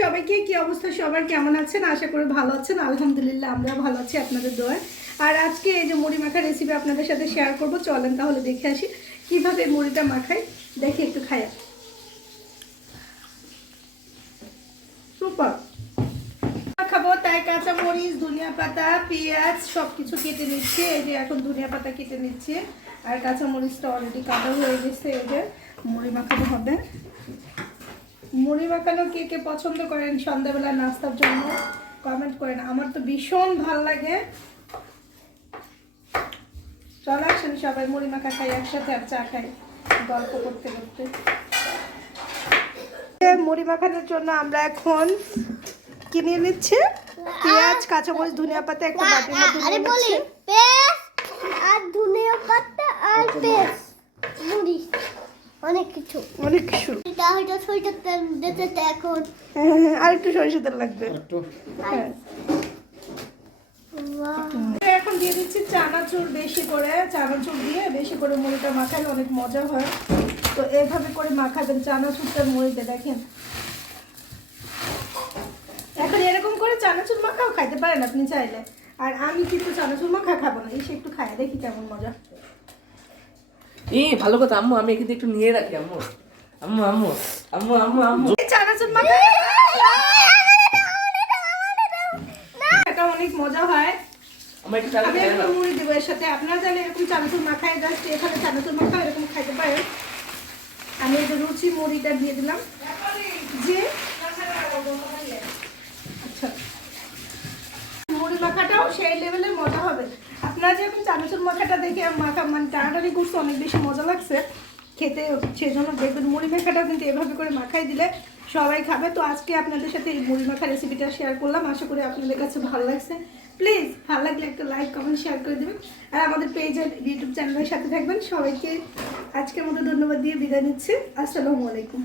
সবাইকে, কি অবস্থা সবার, কেমন আছেন? আশা করি ভালো আছেন। আলহামদুলিল্লাহ আমরা ভালো আছি আপনাদের দোয়ায়। আর আজকে এই যে মুড়ি মাখা রেসিপি আপনাদের সাথে শেয়ার করব। চলেন তাহলে দেখে আসি কিভাবে মুড়িটা মাখাই, দেখি একটু খায়া। সুপার খাবো তাই কাঁচা মরিচ, ধনিয়া পাতা, পেঁয়াজ সবকিছু কেটে নিচ্ছে। এই যে এখন ধনিয়া পাতা কেটে নিচ্ছে, আর কাঁচা মরিচটা অলরেডি কাটা হয়ে গেছে। এই যে মুড়ি মাখানো হবে। মুড়ি মাখানো কে কে পছন্দ করেন সন্ধ্যাবেলা নাস্তার জন্য কমেন্ট করেন। আমার তো ভীষণ ভাল লাগে। চলে আসেন সবাই মুড়ি মাখা খাই একসাথে, আর চা খাই গল্প করতে করতে। মুড়ি মাখানোর জন্য আমরা এখন কিনে নিচ্ছি পেঁয়াজ, কাঁচামরিচ, ধনিয়া পাতা একটা বাটির মধ্যে নিয়ে নিচ্ছি। আর ধনিয়া পাতা আর পেস্ট মুড়ি অনেক কিছু এটা হয়তো সরিষার তেল দিতে এখন আর একটু সরিষার তেল লাগবে। এখন দিয়ে দিচ্ছি চানাচুর, বেশি করে চানাচুর দিয়ে বেশি করে মুড়িটা মাখালে অনেক মজা হয়। তো এইভাবে করে মাখাবেন চানাচুরটা মুড়িতে। দেখেন এখন এরকম করে চানাচুর মাখাও খাইতে পারেন আপনি চাইলে। আর আমি কিন্তু চানাচুর মাখা খাবো না, এসে একটু খাই দেখি কেমন মজা। ভালো কথা আম্মু, আমি এখানে একটু নিয়ে রাখি আম্মু। আম্মু আম্মু আম্মু আম্মু আম্মু চানাচুর মাখা এটা অনেক মজা হয়। আমি একটু মুড়ি দেবো এর সাথে। আপনারা চাইলে এরকম চানাচুর মাখায় জাস্ট এখানে চানাচুর মাখা এরকম খাইতে পারেন। আমি এই যে রুচি মুড়িটা দিয়ে দিলাম। যে আচ্ছা মুড়ি মাখাটাও সেই লেভেলে মজা হবে। আপনারা যেরকম চানাচুর মাখাটা দেখে মাখা মানে টানাটানি করছে, অনেক বেশি মজা লাগছে খেতে। সেজন্য দেখবেন মুড়ি মাখাটাও কিন্তু এভাবে করে মাখাই দিলে সবাই খাবে। তো আজকে আপনাদের সাথে এই মুড়ি মাখা রেসিপিটা শেয়ার করলাম। আশা করি আপনাদের কাছে ভালো লাগছে। প্লিজ ভালো লাগলে একটা লাইক, কমেন্ট, শেয়ার করে দেবেন। আর আমাদের পেজ আর ইউটিউব চ্যানেলের সাথে থাকবেন। সবাইকে আজকের মতো ধন্যবাদ দিয়ে বিদায় নিচ্ছি। আসসালামু আলাইকুম।